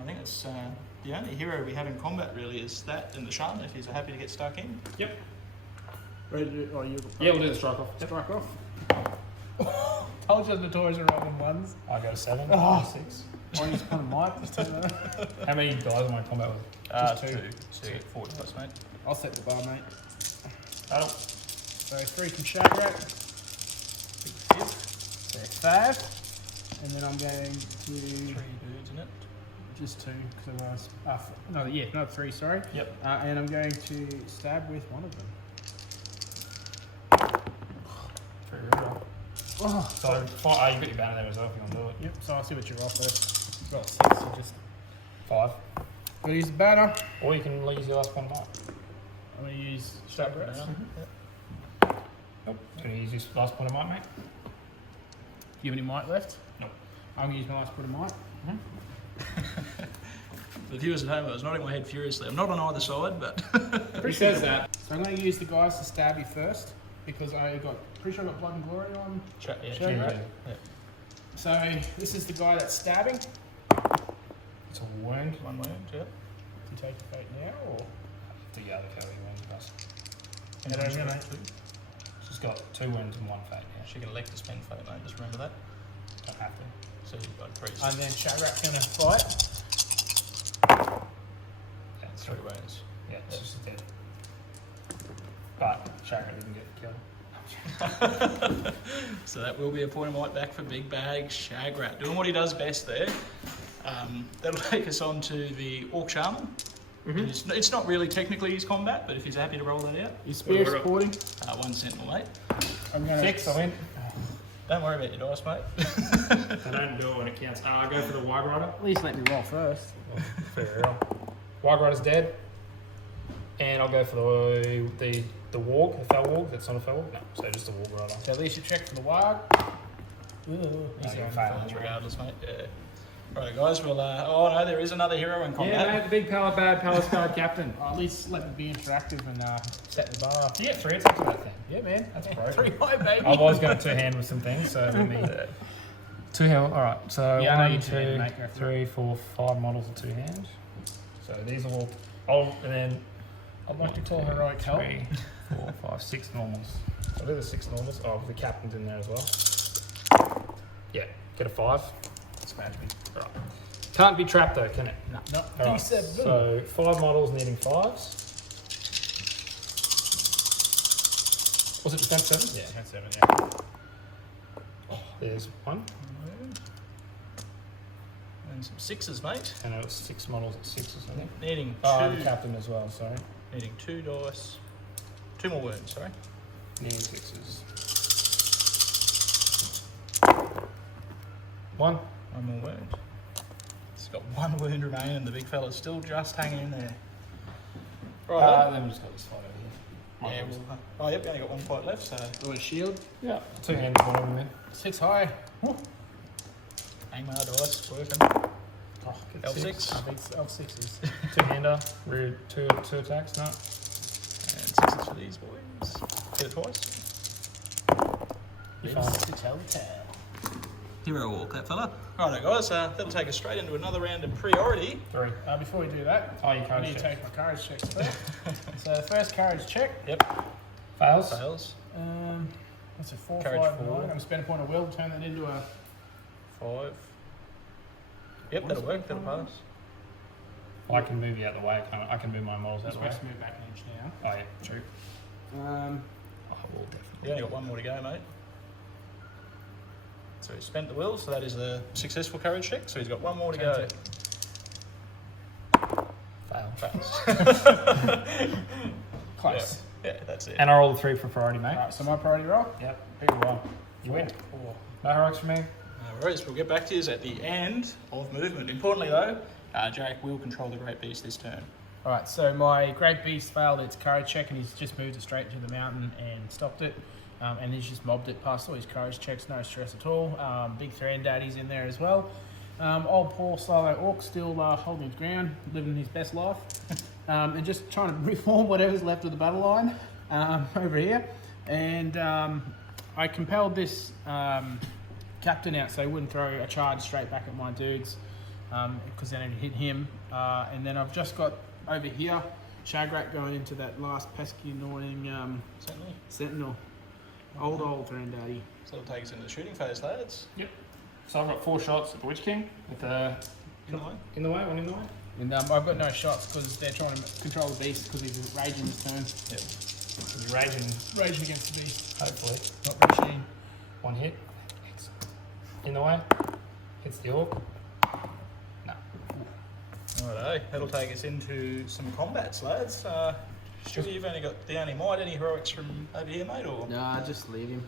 I think it's the only hero we have in combat really is that and the Shaman, if he's happy to get stuck in. Yep. Ready to do, oh, you Yeah, we'll do the strike off. strike off. Told you the toys are rolling 1s. I go 7, Oh. 6. I just put a mic. Just take that. How many guys am I in combat with? Just 2. So you get 4 dice, mate. I'll set the bar, mate. Oh. So 3 from Shagrat. Big hit. So 5. And then I'm going to 3 dudes in it. just 2 because I was no 3. Sorry. Yep. And I'm going to stab with 1 of them. 3 reroll. Oh. So, you got your banner there as well if you want to do it. Yep. So I'll see what you're off first. Got 6. So just 5. gotta use the banner. Or you can use your last one mark. I'm going to use Shag Rats. Nope. Gonna use this last point of might, mate. Do you have any might left? Nope. I'm going to use my last point of might. For the viewers at home, I was nodding my head furiously. I'm not on either side, but Who says that? So I'm going to use the guys to stab you first because pretty sure I got Blood and Glory on. yeah, Shag Rat. yeah. So this is the guy that's stabbing. It's a wound. One wound, yeah. Do you take the fate now or? The other carry wound plus. Yeah, don't really. She's got 2 wounds and 1 fate. Yeah. She can elect to spend fate, mate. Just remember that. Don't have to. So you've got 3. And then Shag Rat's going to fight. Yeah, it's 3 wounds. Yeah, it's just dead. But Shag Rat didn't get killed. So that will be a point of might back for Big Bag Shag Rat. Doing what he does best there. That'll take us on to the Orc Shaman. It's not really technically his combat, but if he's happy to roll that out. Your spear supporting. 1 Sentinel, mate. I'm going 6, I win. Don't worry about your dice, mate. I don't do it when it counts. I go for the W.A.R.G Rider. At least let me roll first. Fair enough. W.A.R.G Rider's dead. And I'll go for the W.A.R.G, the Fell W.A.R.G. That's not a Fell W.A.R.G? No, so just the W.A.R.G Rider. So at least you check for the W.A.R.G. He's No, going you're to failing. fail. Regardless, mate. Yeah. Right, guys. Well, oh no, there is another hero in combat. Yeah, mate, the big pal bad palace guard captain. At least let me be interactive and set the bar. You get 3 attacks with that thing. Yeah, man. That's broken. 3 high, baby. I was going to 2-hand with some things, so let me. 2 hand. Alright, so Yeah, I know you 1, two-hand, 2, mate, go for 3, 4, 5 models of 2 hands. So these are all. Oh, and then I'd like to call heroic help. 3, 4, 5, 6 normals. So they're the 6 normals. Oh, the captain's in there as well. Yeah, get a 5. Smash me. Right. Can't be trapped though, can it? No. Alright, D7. so 5 models needing 5s. Was it defense 7? Yeah. That's 7, yeah. There's 1. And some 6s, mate. And it was 6 models at 6s, I think. Needing 2. Oh, the captain as well, sorry. Needing 2 dice. 2 more wounds, sorry. Needing 6s. 1. 1 more wound. It's got 1 wound remaining and the big fella's still just hanging in there. Right. Then we just got this fight over here. Yeah, oh, yep, we only got 1 fight left, so. Oh, a shield. Yeah. 2 hands, 1 of them in. 6 high. Angmar dice, working. Oh, get L6. I think it's L6s. 2-hander, rear 2 attacks, no. And 6s for these boys. Hit it twice. You're fine. To tell the tale. Hero walk, that fella. Righto, guys, that'll take us straight into another round of priority. 3. Before we do that, Oh, you I can't need to check. take my courage checks first. So the first courage check. Yep. Fails. Fails. That's a 4, Courage 5, 4. 9. I'm spending a point of will, turn that into a. 5. Yep, that'll work, that'll pass. I can move you out of the way. I can move my models out Just of the way. makes me move back an inch now. Oh, yeah, true. Um, I will definitely. You only got 1 more to go, mate. So he spent the will, so that is a successful courage check. So he's got 1 more to go. Fail. Fails. close. Yeah, that's it. And I roll the 3 for priority, mate. Alright, so my priority roll. Yep. Very well. You win. No heroics for me. No worries, we'll get back to you at the end of movement. Importantly though, Jarek will control the Great Beast this turn. Alright, so my Great Beast failed its courage check and he's just moved it straight into the mountain and stopped it. And he's just mobbed it past all his courage checks, no stress at all. Big Thranduil's in there as well. Old poor solo orc still holding his ground, living his best life. And just trying to reform whatever's left of the battle line over here. And I compelled this captain out so he wouldn't throw a charge straight back at my dudes because then it'd hit him. And then I've just got over here Shag Rat going into that last pesky annoying sentinel. Old Thranduil. So that'll take us into the shooting phase, lads. Yep. So I've got 4 shots at the Witch King with In the way. in the way, 1 in the way. And I've got no shots because they're trying to control the beast because he's raging this turn. Yep. He's raging, Raging against the beast. hopefully. Not Rasheen. 1 hit. In the way. Hits the orc. No. Righto, that'll take us into some combats, lads. Stuart, you've only got the only might. Any heroics from over here, mate? Or Nah, just leave him.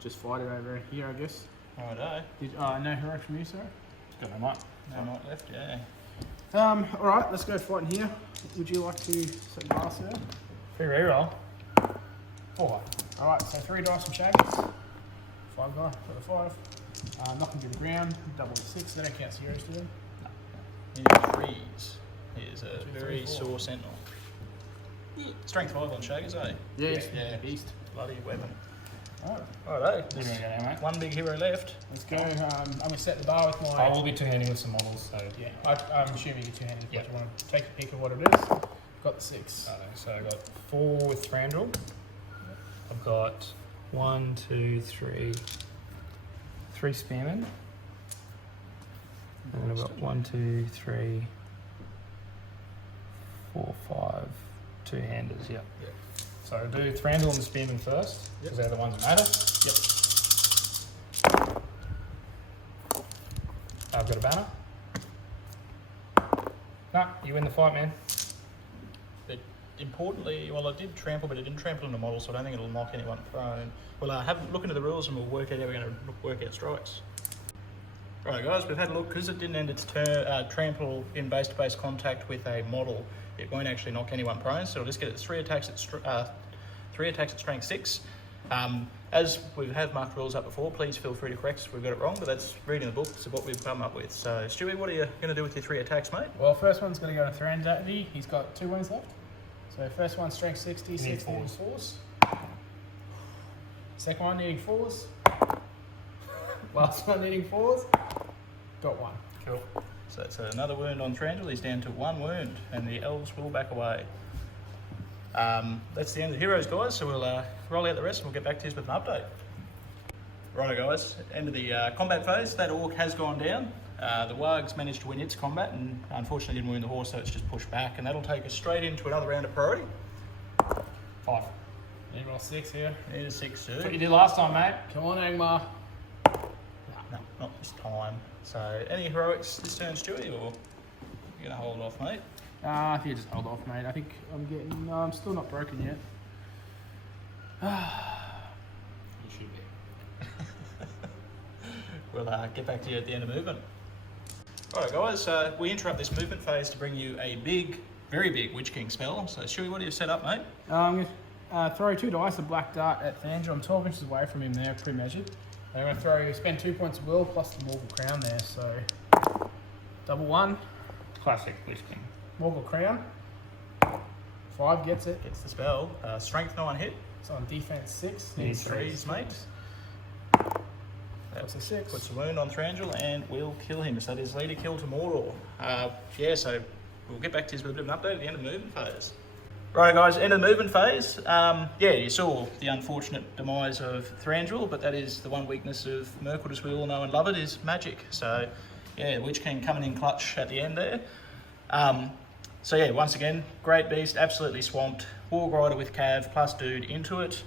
Just fight it over here, I guess. righto, No heroics from you, sir? Got no might. no might left. Yeah. Alright, let's go fighting here. Would you like to set the glass there? Free reroll. 4. Alright, so 3 dice from Shaggers. 5 guy for the 5. Knocking to the ground, double the 6. They don't count zeros to them. He freeze. He is a very sore sentinel. Strength 5 on Shaggers, eh? Yeah, beast. Bloody weapon. Alright, Alright, You're gonna go now, mate. one big hero left. let's go. I'm going to set the bar with my. I will be two-handing with some models, so. Yeah, I'm assuming you're two-handed, but Yep. you want to take a pick of what it is. Got the 6. So I've got 4 with Thranduil. I've got 1, 2, 3. 3 Spearmen. And then I've got 1, 2, 3, 4, 5 two-handers, yep. So I'll do Thranduil and the Spearmen first, because they're the ones that matter. Yep. I've got a banner. Nah, you win the fight, man. But importantly, well, I did trample, but it didn't trample on the model, so I don't think it'll knock anyone prone. We'll have a look into the rules and we'll work out how we're going to work out strikes. Right, guys, we've had a look. Because it didn't end its trample in base-to-base contact with a model, it won't actually knock anyone prone, so it'll just get its 3 attacks at strength 6. As we have marked rules up before, please feel free to correct us if we've got it wrong, but that's reading the book, so what we've come up with. So, Stewie, what are you going to do with your 3 attacks, mate? Well, first one's going to go to Thranduil. He's got 2 wounds left. So first one, strength 60, 6 4s. Second one, needing 4s. Last one, needing 4s. Got 1. Cool. So that's another wound on Thranduil. He's down to 1 wound, and the elves will back away. That's the end of the heroes, guys, so we'll roll out the rest and we'll get back to you with an update. Righto, guys, end of the combat phase. That orc has gone down. The W.A.R.G's managed to win its combat and unfortunately didn't wound the horse, so it's just pushed back, and that'll take us straight into another round of priority. 5. Need roll 6 here. Need a 6, That's what sir. you did last time, mate. Come on, Angmar. No, not this time. So, any heroics this turn, Stewie, or you're going to hold off, mate? I think you just hold off, mate. I think I'm getting. No, I'm still not broken yet. You should be. We'll get back to you at the end of movement. Alright, guys, we interrupt this movement phase to bring you a big, very big Witch King spell. So, Stewie, what do you set up, mate? I'm going to throw 2 dice, a black dart at Thranduil. I'm 12 inches away from him there, pre-measured. I'm going to spend 2 points of will plus the Morgul Crown there, so double 1. Classic Witch King. Morgul Crown. 5 gets it. Gets the spell. Strength 9 hit. It's on defense 6. Needs 3s, mate. That's a 6. Puts a wound on Thranduil and will kill him. So that is leader kill to Mordor. So we'll get back to you with a bit of an update at the end of the movement phase. Right, guys, end of the movement phase. You saw the unfortunate demise of Thranduil, but that is the one weakness of Mirkwood, as we all know and love it, is magic. So, Witch King coming in clutch at the end there. Once again, great beast, absolutely swamped. W.A.R.G rider with Cav plus dude into it.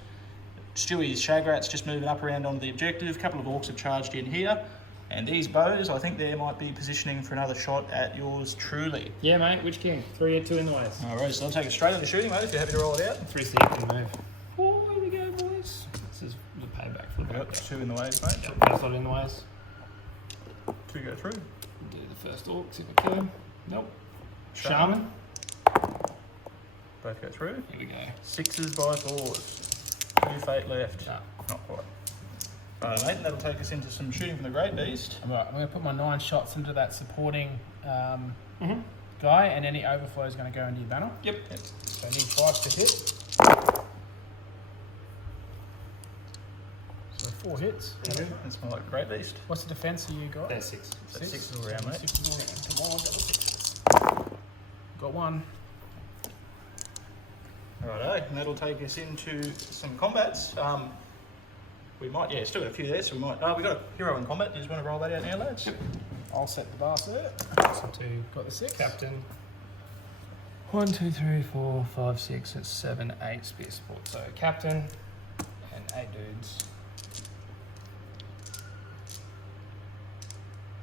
Stewie's Shagrat's just moving up around on the objective. A couple of orcs have charged in here. And these bows, I think they might be positioning for another shot at yours truly. Yeah, mate. Witch King. 3 at 2 in the ways. Alright, so I'll take it straight into shooting, mate, if you're happy to roll it out. 3 CF in the move. Oh, here we go, boys. This is the payback for the Yep, back. 2 in the ways, mate. Yep, first lot in the ways. 2 go through. Do the first orc, see if I can. Nope. Shaman. Both go through. Here we go. 6s by 4s. 2 fate left. No. Not quite. Right, mate, that'll take us into some shooting from the Great Beast. Alright, I'm going to put my 9 shots into that supporting guy, and any overflow is going to go into your banner. Yep. So I need 5 to hit. So 4 hits. That's more like Great Beast. What's the defense of you guys? There's 6. So 6 all around, mate. 6 all around. Come on, double 6. Got 1. Righto, and that'll take us into some combats. We might, still got a few there, so we might. We got a hero in combat. You just want to roll that out now, lads? Yep. I'll set the bar, sir. So 2. Got the 6. Captain. 1, 2, 3, 4, 5, 6, that's 7, 8 spear support. So captain and 8 dudes.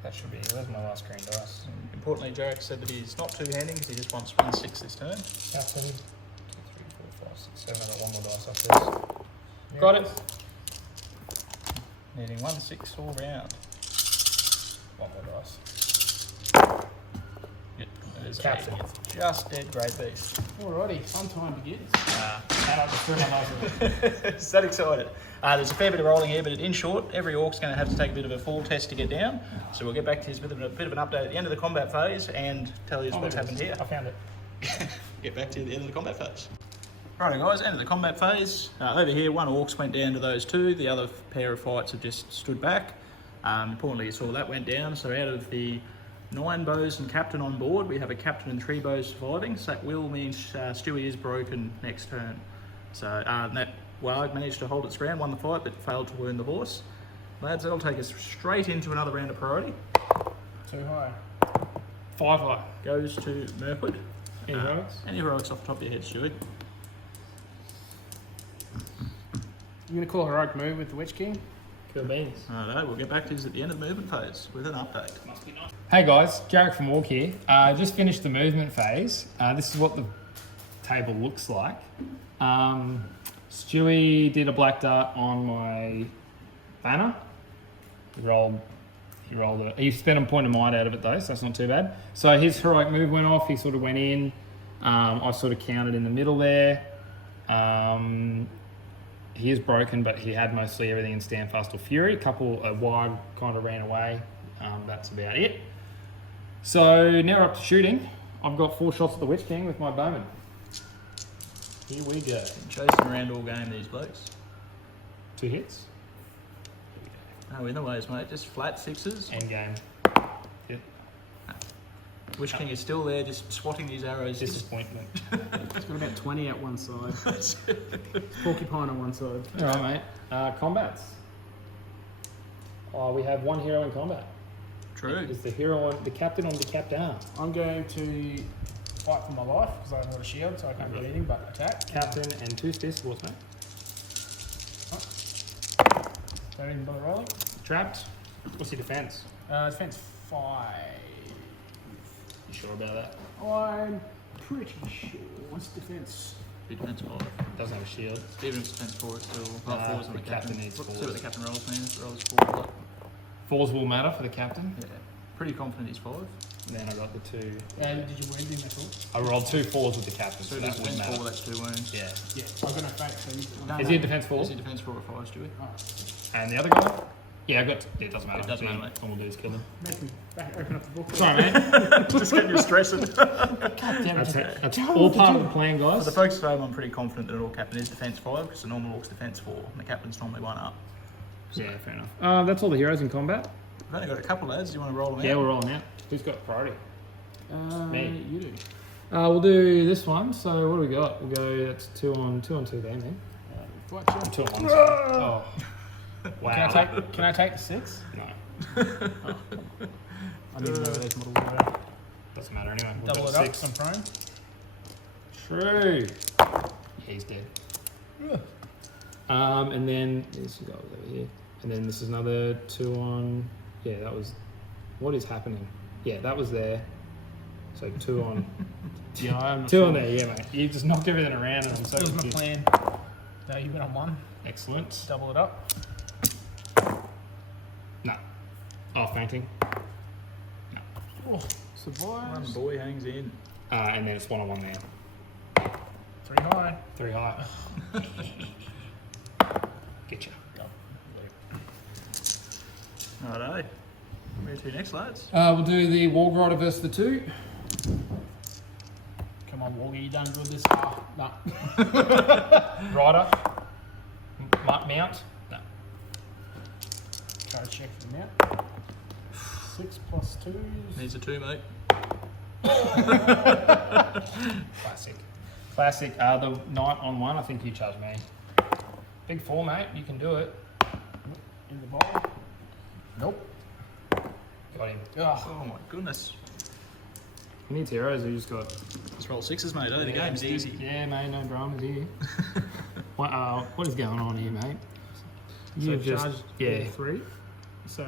That should be. Where's my last green dice? Importantly, Jarek said that he's not two-handing because he just wants 1 6 this turn. Captain. 2, 3, 4, 5, 6, 7. I've got 1 more dice up there. Yeah. Got it. Needing 1 6 all round. 1 more dice. Yep. is Captain. a just dead great beast. Alrighty, fun time begins. And I just threw my knife in. So excited. There's a fair bit of rolling here, but in short, every orc's going to have to take a bit of a full test to get down. So we'll get back to you with a bit of an update at the end of the combat phase and tell you what's happened here. I found it. Get back to you at the end of the combat phase. Righto guys, end of the combat phase. Over here, one orcs went down to those two. The other pair of fights have just stood back. Importantly, you saw that went down. So out of the 9 bows and captain on board, we have a captain and 3 bows surviving. So that will mean Stewie is broken next turn. So that W.A.R.G managed to hold its ground, won the fight, but failed to wound the horse. Lads, that'll take us straight into another round of priority. Too high. 5 high. Goes to Mirkwood. Any heroics? Any heroics off the top of your head, Stewie? I'm going to call a heroic move with the Witch King. Cool beans. Righto, we'll get back to you at the end of the movement phase with an update. Hey guys, Jarek from W.A.R.G here. Just finished the movement phase. This is what the table looks like. Stewie did a black dart on my banner. He rolled it. He spent a point of might out of it though, so that's not too bad. So his heroic move went off. He sort of went in. I sort of counted in the middle there. He is broken, but he had mostly everything in Stand Fast or Fury. A couple of W.A.R.G kind of ran away. That's about it. So now we're up to shooting. I've got 4 shots at the Witch King with my bowman. Here we go. Chasing around all game, these blokes. 2 hits. No, in the ways, mate. Just flat 6s. End game. Yep. Witch King is still there, just swatting these arrows. Disappointment. It's got about 20 at one side. Porcupine on one side. All right, mate. Combats. Oh, we have 1 hero in combat. True. Is the hero on the captain on the captain? I'm going to fight for my life because I haven't got a shield, so I can't do anything but attack. Captain and 2 fists. What's mate? Don't even bother rolling. Trapped. What's your defense? Defense 5. You sure about that? I'm pretty sure. What's defense? Defense 5. Doesn't have a shield. Even if it's defense 4, it's still. Nah, 4's on the the captain. captain needs See 4s. what the captain rolls, man. If it rolls 4. 4s will matter for the captain. Yeah. Pretty confident he's 5. And then I got the 2. Did you wound him at all? I rolled 2 4s with the captain, So so that's that wouldn't defense 4, matter. that's 2 wounds. Yeah. Yeah, I'm going to fake so No, Is he a defense 4? Is he defense 4 or 5, Stewie? Oh, And the other guy? Yeah, I got. Yeah, it doesn't matter. It doesn't matter, mate. All we'll do is kill him. make him open up the book. Sorry, mate. Just getting you stressing. That's all part of the plan, For guys. the folks at home, I'm pretty confident that an orc captain is defense 5 because the normal orc's defense 4 and the captain's normally 1 up. Yeah, fair enough. That's all the heroes in combat. We've only got a couple, lads. Do you want to roll them out? Yeah, we're rolling out. Who's got priority? Me. You do. We'll do this one. So what do we got? We'll go. That's 2 on 2 there, man. Watch out. 2 on 1. Oh, wow. Can I take the 6? No, I need to know where those models are. doesn't matter anyway. We'll Double go it up. 6. I'm prone. True. He's dead. And then this goes over here, and then this is another 2 on. Yeah, that was. What is happening? Yeah, that was there. So 2 on. Yeah, I'm not 2 sure. on there. Yeah, mate. You just knocked everything around, and I'm so That was my confused. plan. No, you went on 1. Excellent. Double it up. No. Oh, fainting. Oh, survives. One boy hangs in. And then it's 1 on 1 there. 3 high. 3 high. Get you. Righto. Where to next, lads? We'll do the W.A.R.G Rider versus the 2. Come on, Woggy, you done good this. No. Rider. Mount. No. Try to check them out. 6 plus 2s. Needs a 2, mate. Classic. Classic. The knight on 1. I think you charge me. Big 4, mate. You can do it. In the bowl. Nope. Got him. Oh my goodness. He needs heroes. He just got. Let's roll 6s, mate. The game's easy. Yeah, mate. No dramas here. What is going on here, mate? You've just. Yeah. 3. So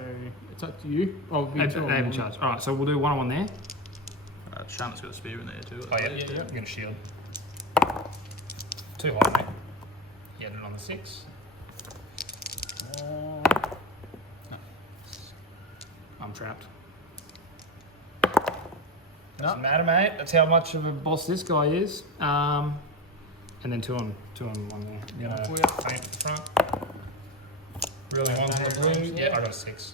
it's up to you. Oh, They haven't charged. Alright, so we'll do 1 on 1 there. Shanna's got a spear in there too. Oh, yeah. I'm going to shield. 2 high, mate. Get it on the 6. No. I'm trapped. Doesn't matter, mate. That's how much of a boss this guy is. And then two on one there. You know, paint at the front. Really one's on the blue. Yeah, I got a 6.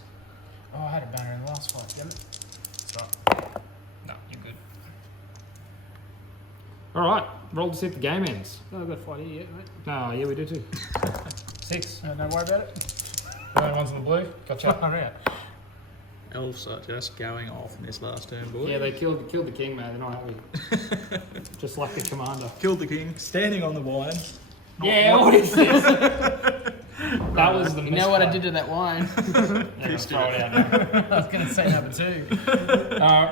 Oh, I had a banner in the last fight, damn it. Stop. No, you're good. All right, roll to see if the game ends. No, I've got a fight here yet, mate. No, yeah, we do too. 6. Don't worry about it. The only one's on the blue. Gotcha. All right. Elves are just going off in this last turn, boys. Yeah, they killed the king, man. They're not happy. Just like the commander. Killed the king, standing on the wine. Yeah, what is this? That was the. You know what I did to that wine? Yeah, throw it out now. I was going to say number 2.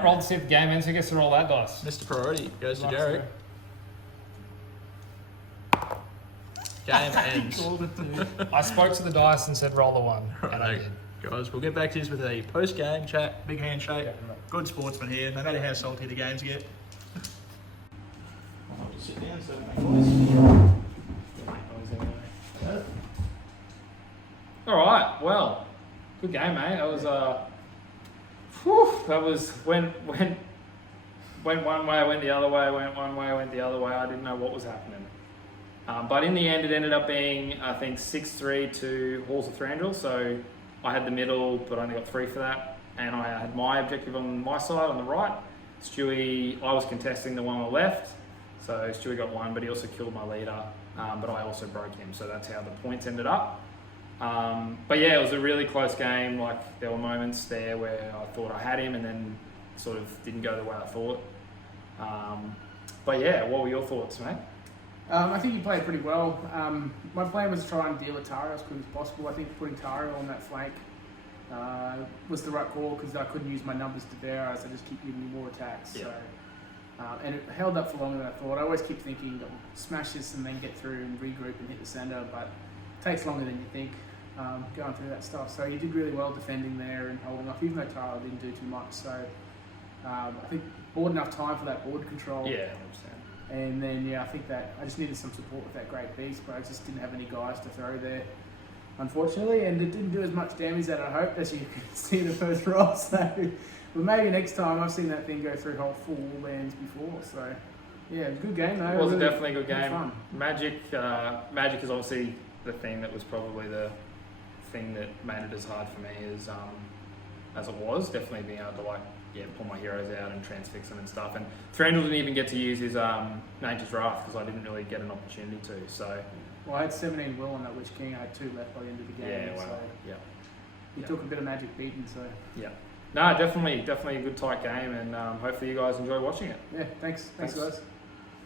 Roll to see if the game ends. Who gets to roll that dice? Mr. Priority goes to Nice, Jarek. Game ends. I spoke to the dice and said roll the 1. And I Right, did. guys, we'll get back to this with a post-game chat. Big handshake. Good sportsman here, no matter how salty the games get. I'll have to sit down so I don't make noise. All right. Well, good game, mate. That was that was went one way, went the other way, went one way, went the other way. I didn't know what was happening. But in the end, it ended up being, I think, 6-3 to Halls of Thranduil. So I had the middle, but I only got 3 for that. And I had my objective on my side, on the right. Stewie, I was contesting the one on the left. So Stewie got 1, but he also killed my leader. But I also broke him. So that's how the points ended up. But yeah, it was a really close game. Like, there were moments there where I thought I had him and then sort of didn't go the way I thought. But yeah, what were your thoughts, mate? I think he played pretty well. My plan was to try and deal with Tario as quick as possible. I think putting Tario on that flank was the right call because I couldn't use my numbers to bear, so I just keep giving me more attacks. Yeah. So, and it held up for longer than I thought. I always keep thinking, I'll smash this and then get through and regroup and hit the centre, but it takes longer than you think going through that stuff. So you did really well defending there and holding off, even though Tario didn't do too much. So I think bought enough time for that board control. Yeah, 100%. And then, yeah, I think that I just needed some support with that Great Beast, but I just didn't have any guys to throw there, unfortunately. And it didn't do as much damage as I hoped, as you can see in the first roll. So, but maybe next time. I've seen that thing go through whole full warbands before. So, yeah, good game though. It was really, definitely a good game. Fun. Magic is obviously the thing that was probably the thing that made it as hard for me as it was. Definitely being able to pull my heroes out and transfix them and stuff. And Thranduil didn't even get to use his Nature's Wrath because I didn't really get an opportunity to. So Well, I had 17 will on that Witch King. I had 2 left by the end of the game. yeah, well, so yeah, you took a bit of magic beating. So yeah. No, definitely a good tight game, and hopefully you guys enjoy watching it. yeah, thanks guys.